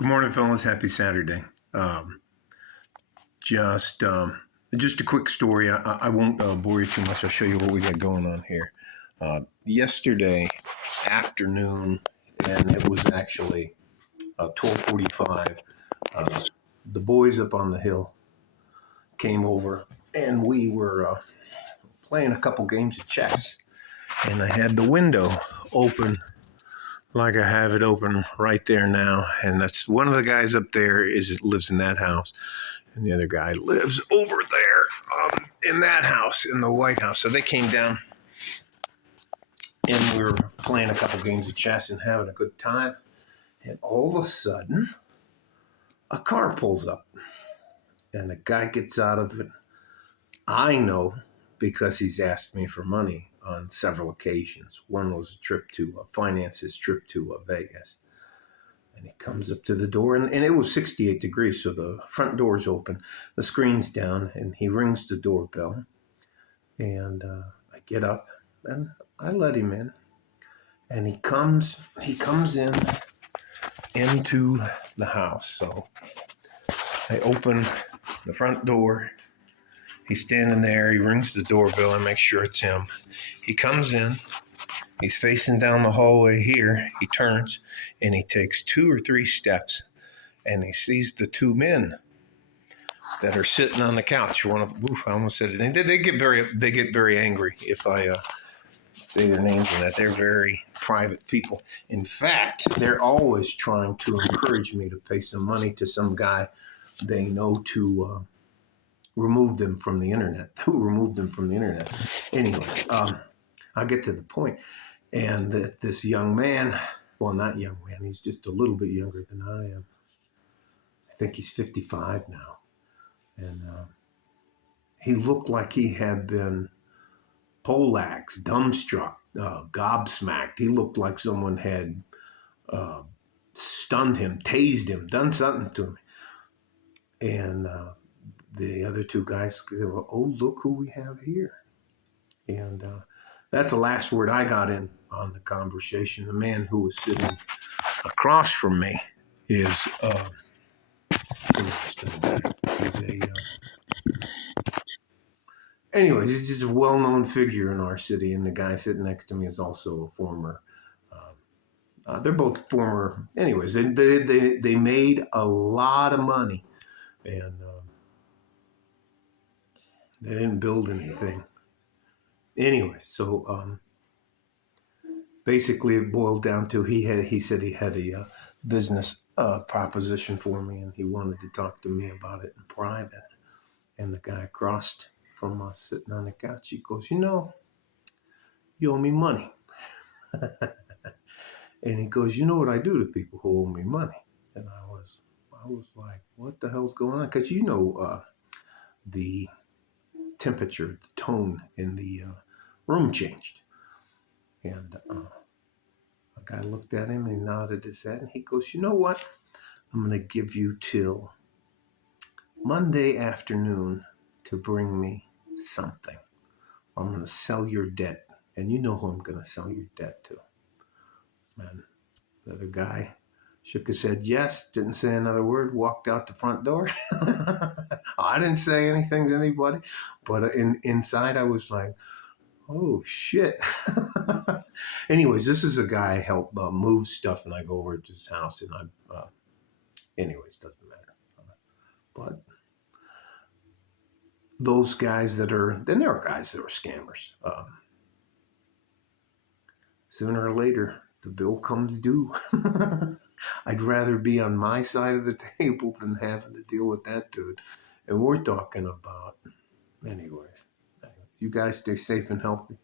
Good morning, fellas. Happy Saturday. Just a quick story. I won't bore you too much. I'll show you what we got going on here. Yesterday afternoon, and it was actually 12:45. The boys up on the hill came over, and we were playing a couple games of chess. And I had the window open like I have it open right there now. And that's one of the guys up there lives in that house. And the other guy lives over there in that house, in the White House. So they came down and we were playing a couple games of chess and having a good time. And all of a sudden, a car pulls up and the guy gets out of it. I know because he's asked me for money on several occasions. One was a trip to finance his trip to Vegas. And he comes up to the door, and it was 68 degrees, so the front door's open, the screen's down, and he rings the doorbell. And I get up, and I let him in. And he comes in into the house. So I open the front door. He's standing there. He rings the doorbell. I make sure it's him. He comes in. He's facing down the hallway here. He turns and he takes 2 or 3 steps and he sees the 2 men that are sitting on the couch. I almost said it. They get very angry if I say their names and that. They're very private people. In fact, they're always trying to encourage me to pay some money to some guy they know to remove them from the internet. Who removed them from the internet? Anyway, I'll get to the point. And this young man, well, not young man, he's just a little bit younger than I am. I think he's 55 now. And he looked like he had been poleaxed, dumbstruck, gobsmacked. He looked like someone had stunned him, tased him, done something to him. And the other 2 guys go, "Oh, look who we have here." And that's the last word I got in on the conversation. The man who was sitting across from me is anyways, he's just a well-known figure in our city, and the guy sitting next to me is also a former. They're both former. Anyways, they made a lot of money, and they didn't build anything. Anyway, so basically it boiled down to he said he had a business proposition for me, and he wanted to talk to me about it in private. And the guy across from us sitting on the couch, he goes, "You owe me money." And he goes, "You know what I do to people who owe me money?" And I was like, "What the hell's going on?" Because the temperature, the tone in the room changed. And a guy looked at him and he nodded his head and he goes, "You know what? I'm going to give you till Monday afternoon to bring me something. I'm going to sell your debt. And you know who I'm going to sell your debt to." And the other guy shook his head yes, didn't say another word, walked out the front door. I didn't say anything to anybody, but inside I was like, oh shit. Anyways, this is a guy I help move stuff, and I go over to his house, and anyways, doesn't matter. But those guys there are guys that are scammers. Sooner or later, the bill comes due. I'd rather be on my side of the table than having to deal with that dude. And we're talking about, anyways, you guys stay safe and healthy.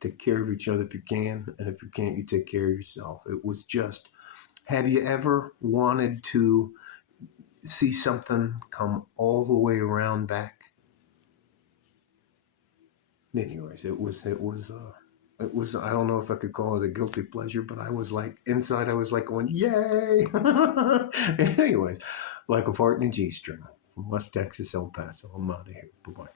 Take care of each other if you can. And if you can't, you take care of yourself. It was just, have you ever wanted to see something come all the way around back? Anyways, it was, I don't know if I could call it a guilty pleasure, but I was like, inside I was like going, yay! Anyways, like a fart in a G-string. From West Texas, El Paso. I'm out of here. Bye-bye.